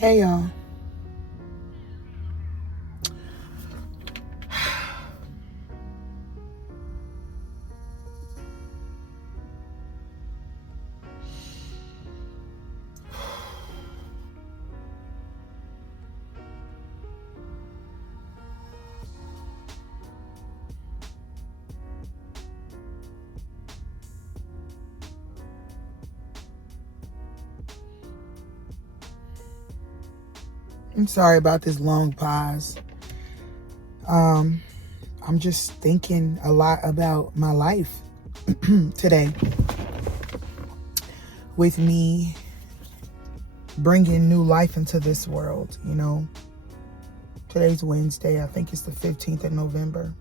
Hey y'all. I'm sorry about this long pause. I'm just thinking a lot about my life today, with me bringing new life into this world. You know, today's Wednesday. I think it's the 15th of November.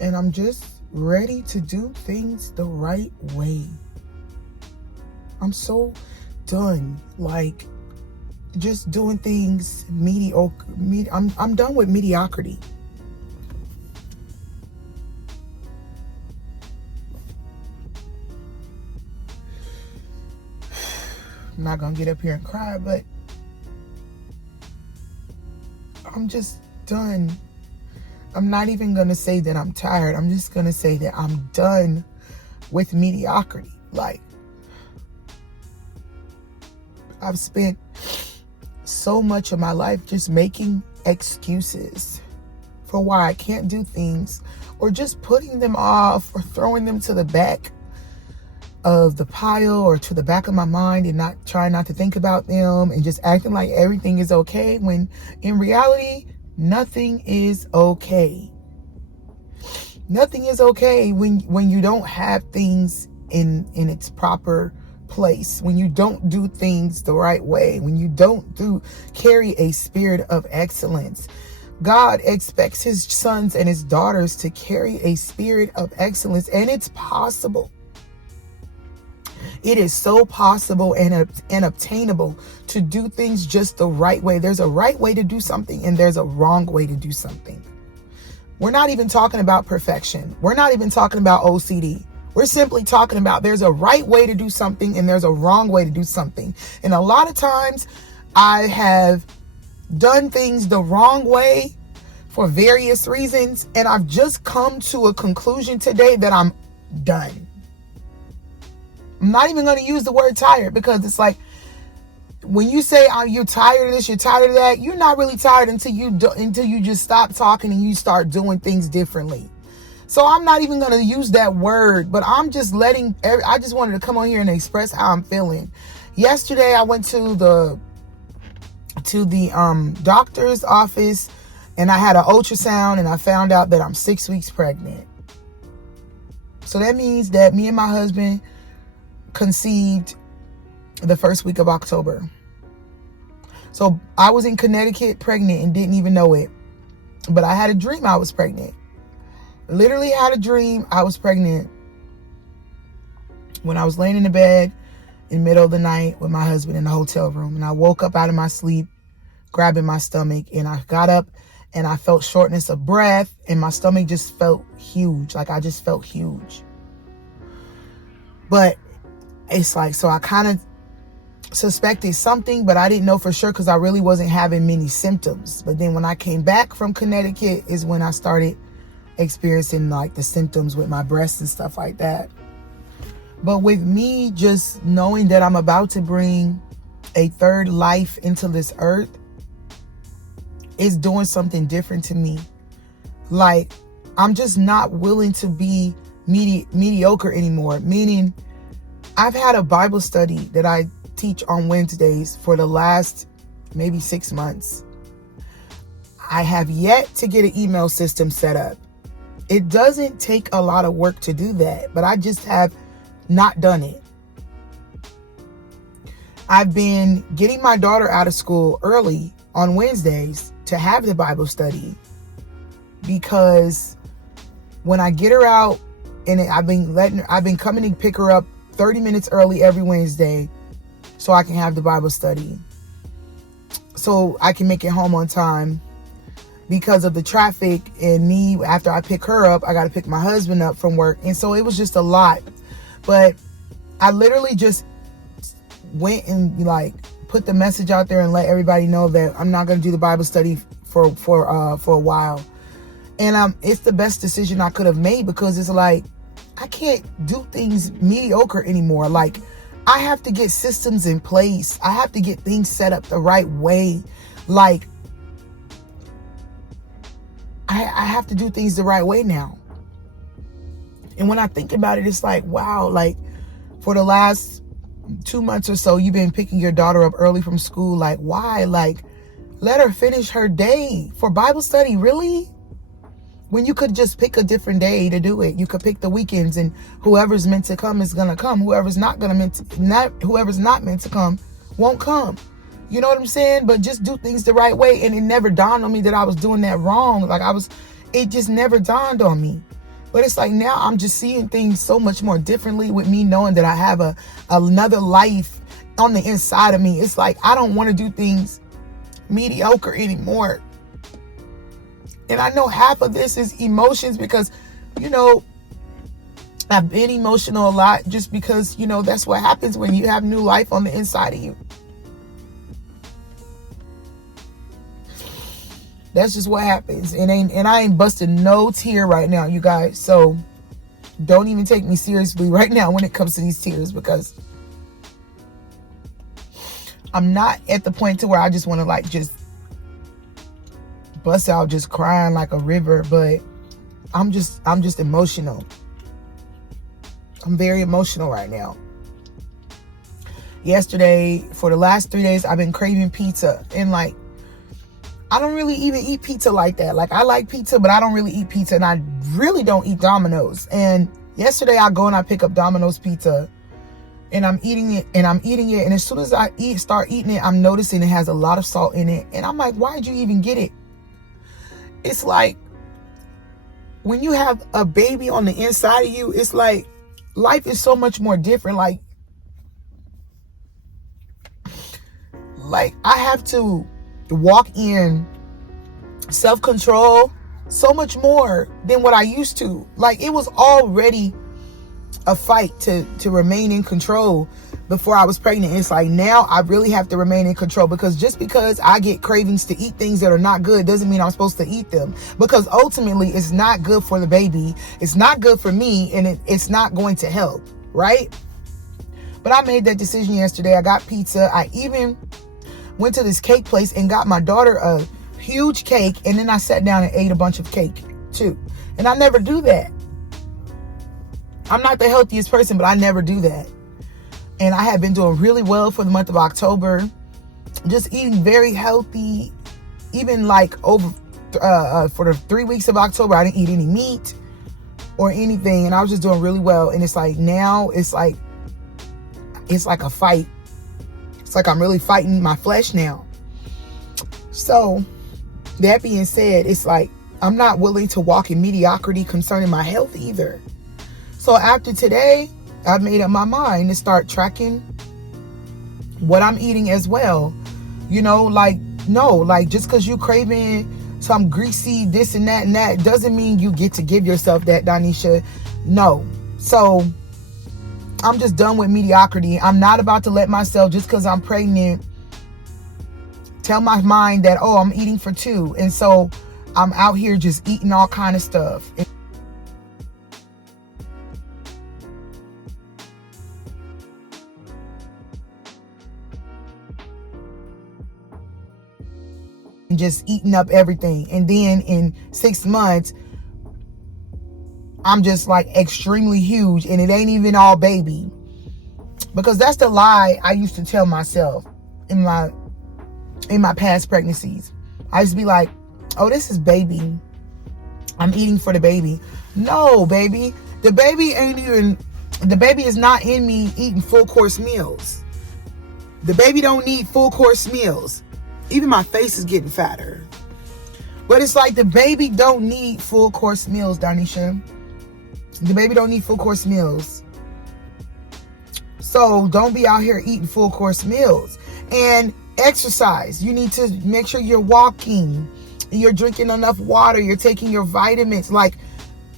And I'm just ready to do things the right way. I'm so done, like, just doing things mediocre. I'm done with mediocrity. I'm not gonna get up here and cry, but I'm just done. I'm not even gonna say that I'm tired. I'm just gonna say that I'm done with mediocrity. Like, I've spent so much of my life just making excuses for why I can't do things, or just putting them off or throwing them to the back of the pile or to the back of my mind, and not trying not to think about them, and just acting like everything is okay, when in reality nothing is okay. Nothing is okay when you don't have things in its proper place, when you don't do things the right way, when you don't carry a spirit of excellence. God expects his sons and his daughters to carry a spirit of excellence, and it's possible. It is so possible and obtainable to do things just the right way. There's a right way to do something, and there's a wrong way to do something. We're not even talking about perfection. We're not even talking about OCD. We're simply talking about there's a right way to do something, and there's a wrong way to do something. And a lot of times I have done things the wrong way for various reasons, and I've just come to a conclusion today that I'm done. I'm not even going to use the word tired, because it's like, when you say, oh, you're tired of this, you're tired of that, you're not really tired until you just stop talking and you start doing things differently. So I'm not even going to use that word, but I'm just I just wanted to come on here and express how I'm feeling. Yesterday, I went to the doctor's office, and I had an ultrasound, and I found out that I'm 6 weeks pregnant. So that means that me and my husband conceived the first week of October. So I was in Connecticut pregnant and didn't even know it. But I had a dream I was pregnant. Literally had a dream I was pregnant when I was laying in the bed in the middle of the night with my husband in the hotel room. And I woke up out of my sleep, grabbing my stomach, and I got up and I felt shortness of breath, and my stomach just felt huge. Like, I just felt huge. But it's like, so I kind of suspected something, but I didn't know for sure because I really wasn't having many symptoms. But then when I came back from Connecticut is when I started experiencing like the symptoms with my breasts and stuff like that. But with me just knowing that I'm about to bring a third life into this earth is doing something different to me. Like, I'm just not willing to be mediocre anymore. Meaning, I've had a Bible study that I teach on Wednesdays for the last maybe 6 months. I have yet to get an email system set up. It doesn't take a lot of work to do that, but I just have not done it. I've been getting my daughter out of school early on Wednesdays to have the Bible study, because when I get her out, and I've been coming to pick her up 30 minutes early every Wednesday so I can have the Bible study, so I can make it home on time. Because of the traffic and me, after I pick her up, I got to pick my husband up from work. And so it was just a lot. But I literally just went and like put the message out there and let everybody know that I'm not going to do the Bible study for a while. And it's the best decision I could have made, because it's like, I can't do things mediocre anymore. Like, I have to get systems in place. I have to get things set up the right way. Like, I have to do things the right way now. And when I think about it, it's like, wow, like, for the last 2 months or so, you've been picking your daughter up early from school. Like, why? Like, let her finish her day for Bible study. Really? When you could just pick a different day to do it. You could pick the weekends, and whoever's meant to come is gonna come. Whoever's not meant to come won't come. You know what I'm saying? But just do things the right way. And it never dawned on me that I was doing that wrong. Like, it just never dawned on me. But it's like, now I'm just seeing things so much more differently, with me knowing that I have another life on the inside of me. It's like, I don't want to do things mediocre anymore. And I know half of this is emotions, because, I've been emotional a lot, just because, that's what happens when you have new life on the inside of you. That's just what happens. And I ain't busting no tear right now, you guys. So don't even take me seriously right now when it comes to these tears, because I'm not at the point to where I just want to like just bust out just crying like a river, but I'm just emotional. I'm very emotional right now. Yesterday, for the last 3 days, I've been craving pizza, and like, I don't really even eat pizza like that. Like, I like pizza, but I don't really eat pizza, and I really don't eat Domino's. And yesterday I go and I pick up Domino's pizza, and I'm eating it, and as soon as I start eating it, I'm noticing it has a lot of salt in it. And I'm like, why'd you even get it? It's like, when you have a baby on the inside of you, it's like, life is so much more different. Like I have to walk in self-control so much more than what I used to. Like, it was already a fight to remain in control before I was pregnant. It's like, now I really have to remain in control, because just because I get cravings to eat things that are not good doesn't mean I'm supposed to eat them, because ultimately it's not good for the baby, it's not good for me, and it's not going to help, right? But I made that decision yesterday. I got pizza. I even went to this cake place and got my daughter a huge cake, and then I sat down and ate a bunch of cake too. And I never do that. I'm not the healthiest person, but I never do that. And I have been doing really well for the month of October. Just eating very healthy. Even like over for the 3 weeks of October, I didn't eat any meat or anything. And I was just doing really well. And it's like, now it's like a fight. It's like I'm really fighting my flesh now. So that being said, it's like, I'm not willing to walk in mediocrity concerning my health either. So after today, I've made up my mind to start tracking what I'm eating as well. Like just because you craving some greasy this and that doesn't mean you get to give yourself that, Donicha. No. So I'm just done with mediocrity. I'm not about to let myself, just because I'm pregnant, tell my mind that, oh, I'm eating for two. And so I'm out here just eating all kind of stuff. And just eating up everything. And then in 6 months, I'm just like extremely huge, and it ain't even all baby. Because that's the lie I used to tell myself in my past pregnancies. I used to be like, oh, this is baby. I'm eating for the baby. No, baby. The baby is not in me eating full course meals. The baby don't need full course meals. Even my face is getting fatter. But it's like, the baby don't need full course meals, Donicha. The baby don't need full course meals. So don't be out here eating full course meals. And exercise. You need to make sure you're walking, you're drinking enough water, you're taking your vitamins. Like,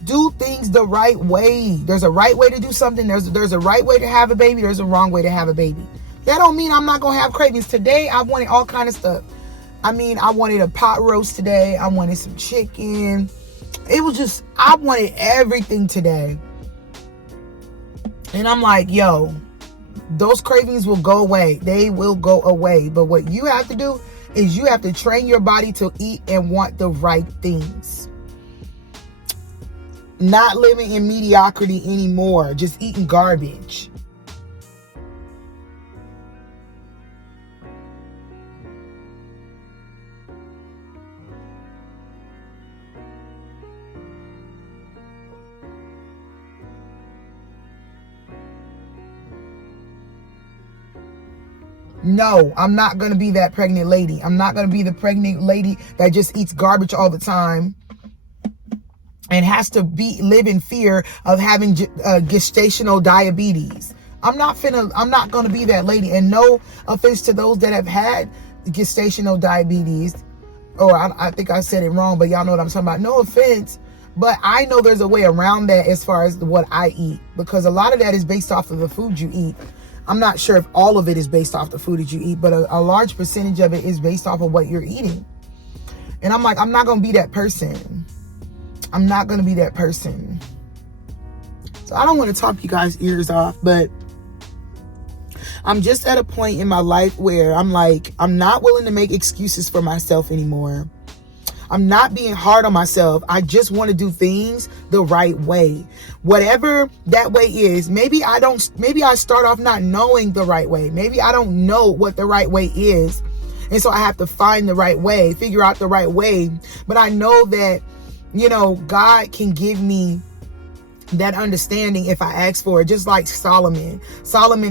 do things the right way. There's a right way to do something. There's a right way to have a baby. There's a wrong way to have a baby. That don't mean I'm not going to have cravings. Today, I wanted all kind of stuff. I mean, I wanted a pot roast today. I wanted some chicken. It was just, I wanted everything today. And I'm like, yo, those cravings will go away. They will go away. But what you have to do is you have to train your body to eat and want the right things. Not living in mediocrity anymore. Just eating garbage. No, I'm not going to be that pregnant lady. I'm not going to be the pregnant lady that just eats garbage all the time and has to live in fear of having gestational diabetes. I'm not going to be that lady. And no offense to those that have had gestational diabetes. Or I think I said it wrong, but y'all know what I'm talking about. No offense. But I know there's a way around that as far as what I eat. Because a lot of that is based off of the food you eat. I'm not sure if all of it is based off the food that you eat, but a large percentage of it is based off of what you're eating. And I'm like, I'm not going to be that person. I'm not going to be that person. So I don't want to talk you guys' ears off, but I'm just at a point in my life where I'm like, I'm not willing to make excuses for myself anymore. I'm not being hard on myself. I just want to do things the right way. Whatever that way is, maybe I start off not knowing the right way. Maybe I don't know what the right way is. And so I have to find the right way, figure out the right way. But I know that, God can give me that understanding if I ask for it. Just like Solomon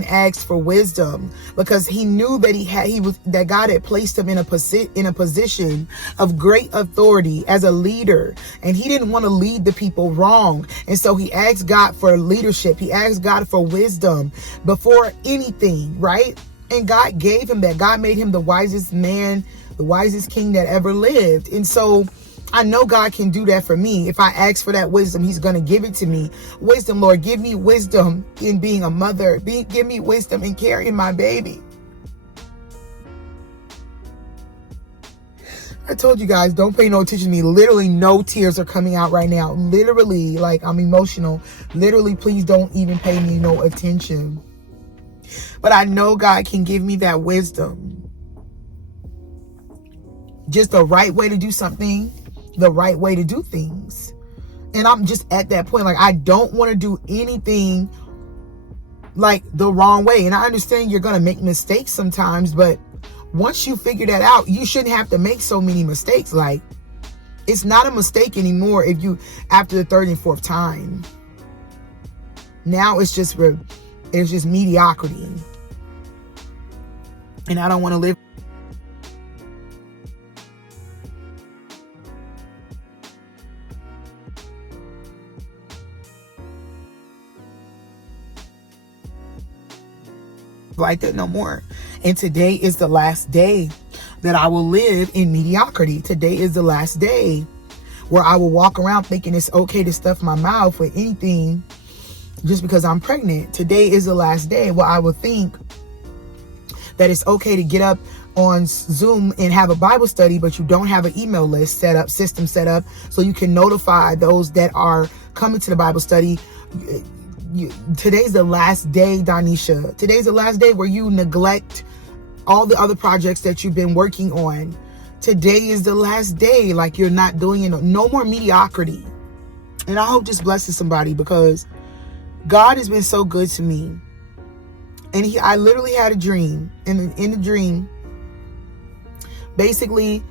asked for wisdom because he knew that that God had placed him in a position of great authority as a leader, and he didn't want to lead the people wrong. And so he asked God for leadership. He asked God for wisdom before anything, right? And God gave him that. God made him the wisest man, the wisest king that ever lived. And so I know God can do that for me. If I ask for that wisdom, he's going to give it to me. Wisdom, Lord, give me wisdom in being a mother. Give me wisdom in carrying my baby. I told you guys, don't pay no attention to me. Literally, no tears are coming out right now. Literally, like I'm emotional. Literally, please don't even pay me no attention. But I know God can give me that wisdom. Just the right way to do something. The right way to do things. And I'm just at that point, like I don't want to do anything like the wrong way. And I understand you're going to make mistakes sometimes, but once you figure that out, you shouldn't have to make so many mistakes. Like it's not a mistake anymore if you after the third and fourth time. Now it's just mediocrity. And I don't want to live like that no more. And today is the last day that I will live in mediocrity. Today is the last day where I will walk around thinking it's okay to stuff my mouth with anything just because I'm pregnant. Today is the last day where I will think that it's okay to get up on Zoom and have a Bible study, but you don't have an email list system set up so you can notify those that are coming to the Bible study. Today's the last day, Donicha. Today's the last day where you neglect all the other projects that you've been working on. Today is the last day, like you're not doing it. No more mediocrity. And I hope this blesses somebody because God has been so good to me. And I literally had a dream. And in the dream, basically,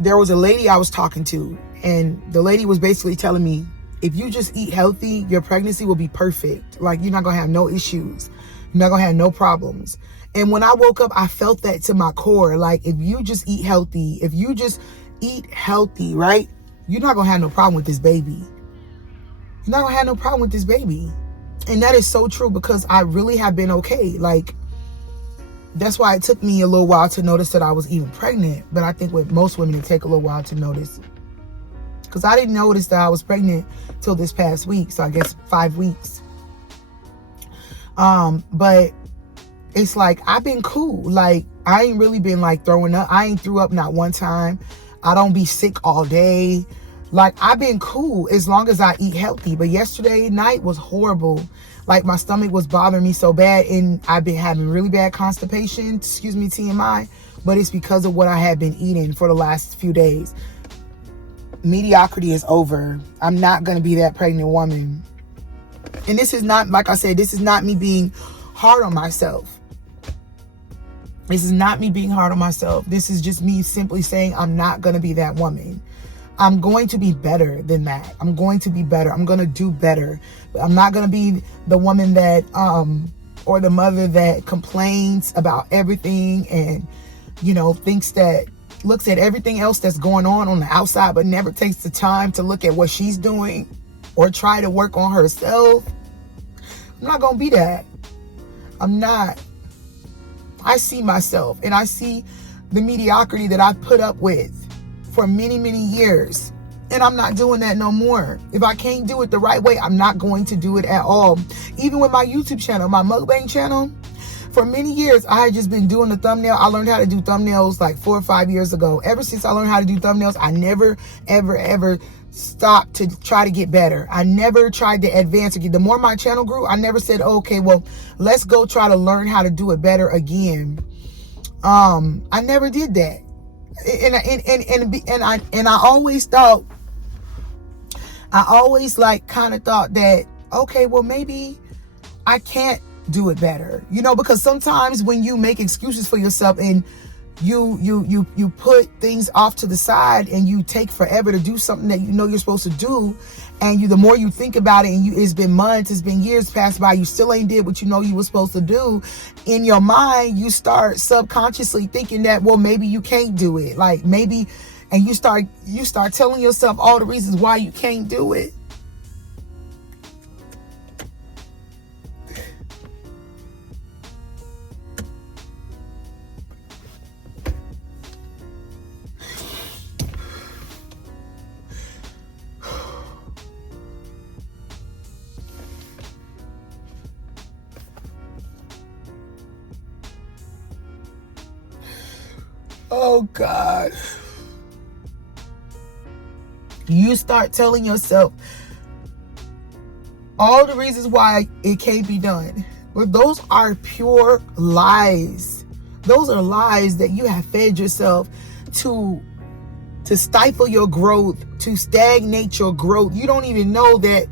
there was a lady I was talking to. And the lady was basically telling me, if you just eat healthy, your pregnancy will be perfect. Like, you're not going to have no issues. You're not going to have no problems. And when I woke up, I felt that to my core. Like, if you just eat healthy, right? You're not going to have no problem with this baby. You're not going to have no problem with this baby. And that is so true because I really have been okay. Like, that's why it took me a little while to notice that I was even pregnant. But I think with most women, it take a little while to notice. Because I didn't notice that I was pregnant till this past week. So I guess 5 weeks. But it's like I've been cool. Like I ain't really been like throwing up. I ain't threw up not one time. I don't be sick all day. Like I've been cool as long as I eat healthy. But yesterday night was horrible. Like my stomach was bothering me so bad, and I've been having really bad constipation. Excuse me, TMI. But it's because of what I have been eating for the last few days. Mediocrity is over. I'm not going to be that pregnant woman. And this is not, like I said, this is not me being hard on myself. This is not me being hard on myself. This is just me simply saying I'm not going to be that woman. I'm going to be better than that. I'm going to be better. I'm going to do better. I'm not going to be the woman that, or the mother that complains about everything and, looks at everything else that's going on the outside, but never takes the time to look at what she's doing or try to work on herself. I'm not going to be that. I'm not. I see myself and I see the mediocrity that I've put up with for many, many years. And I'm not doing that no more. If I can't do it the right way, I'm not going to do it at all. Even with my YouTube channel, my MUKBANG channel, for many years, I had just been doing the thumbnail. I learned how to do thumbnails like 4 or 5 years ago. Ever since I learned how to do thumbnails, I never, ever, ever stopped to try to get better. I never tried to advance again. The more my channel grew, I never said, okay, well, let's go try to learn how to do it better again. I never did that. And I always thought, kind of thought that, okay, well, maybe I can't do it better, because sometimes when you make excuses for yourself and you put things off to the side and you take forever to do something that you're supposed to do, and the more you think about it, and it's been months, it's been years passed by, you still ain't did what you were supposed to do. In your mind, you start subconsciously thinking that, well, maybe you can't do it, like maybe, and you start telling yourself all the reasons why you can't do it. Oh God. You start telling yourself all the reasons why it can't be done. But those are pure lies. Those are lies that you have fed yourself to stifle your growth, to stagnate your growth. You don't even know that.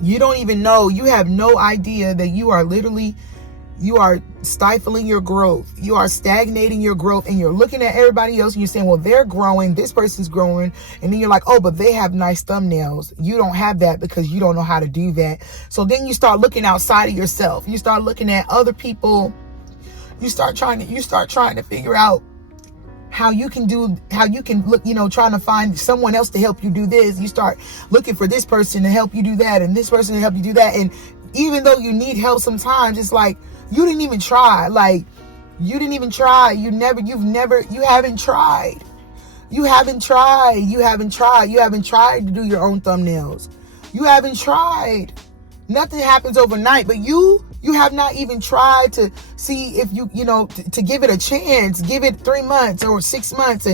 You don't even know. You have no idea that you are stifling your growth. You are stagnating your growth, and you're looking at everybody else and you're saying, well, they're growing, this person's growing, and then you're like, oh, but they have nice thumbnails. You don't have that because you don't know how to do that. So then you start looking outside of yourself. You start looking at other people. You start trying to figure out how you can look, trying to find someone else to help you do this. You start looking for this person to help you do that, and this person to help you do that. And even though you need help sometimes, it's like, you didn't even try. Like, you didn't even try. You haven't tried. You haven't tried to do your own thumbnails. You haven't tried. Nothing happens overnight, but you have not even tried to see if to give it a chance. Give it 3 months or 6 months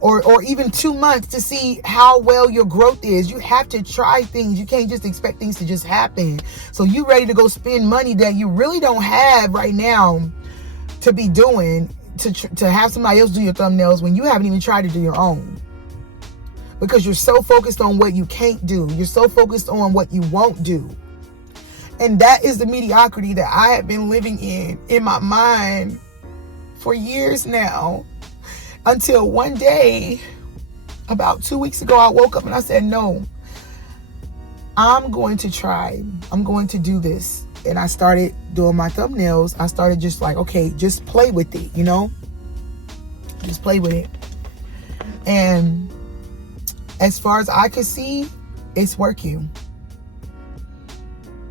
or even 2 months to see how well your growth is. You have to try things. You can't just expect things to just happen. So you ready to go spend money that you really don't have right now to be doing, to have somebody else do your thumbnails when you haven't even tried to do your own. Because you're so focused on what you can't do. You're so focused on what you won't do. And that is the mediocrity that I have been living in my mind for years now. Until one day, about 2 weeks ago, I woke up and I said, no, I'm going to try. I'm going to do this. And I started doing my thumbnails. I started just like, okay, just play with it, Just play with it. And as far as I could see, it's working.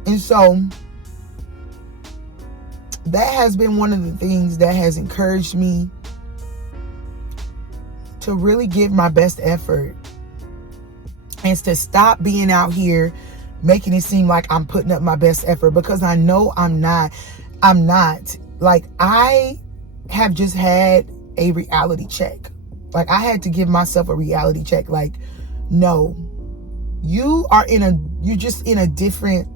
And so that has been one of the things that has encouraged me to really give my best effort, and to stop being out here making it seem like I'm putting up my best effort, because I know I'm not. Like, I have just had a reality check. Like, I had to give myself a reality check. Like, no, you're just in a different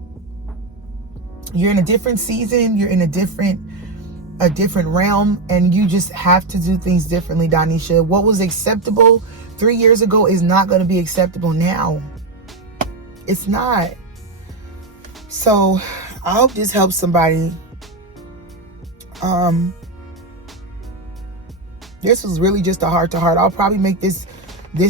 season. You're in a different realm, and you just have to do things differently, Donicha. What was acceptable 3 years ago is not going to be acceptable now. It's not. So I hope this helps somebody. This was really just a heart-to-heart. I'll probably make this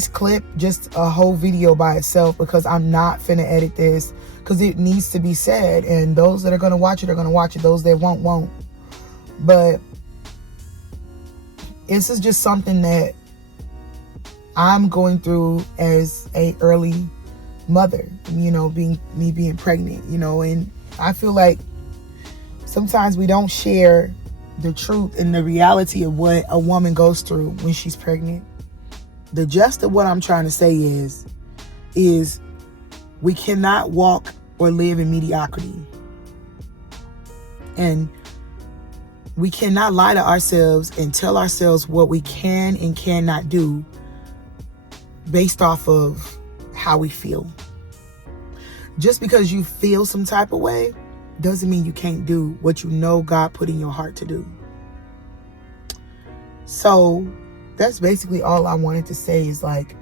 clip just a whole video by itself, because I'm not finna edit this, because it needs to be said, and those that are gonna watch it are gonna watch it. Those that won't. But this is just something that I'm going through as a early mother, being pregnant, and I feel like sometimes we don't share the truth and the reality of what a woman goes through when she's pregnant. The gist of what I'm trying to say is we cannot walk or live in mediocrity. And we cannot lie to ourselves and tell ourselves what we can and cannot do based off of how we feel. Just because you feel some type of way doesn't mean you can't do what you know God put in your heart to do. So that's basically all I wanted to say, is like,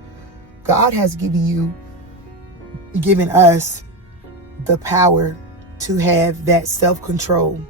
God has given us the power to have that self-control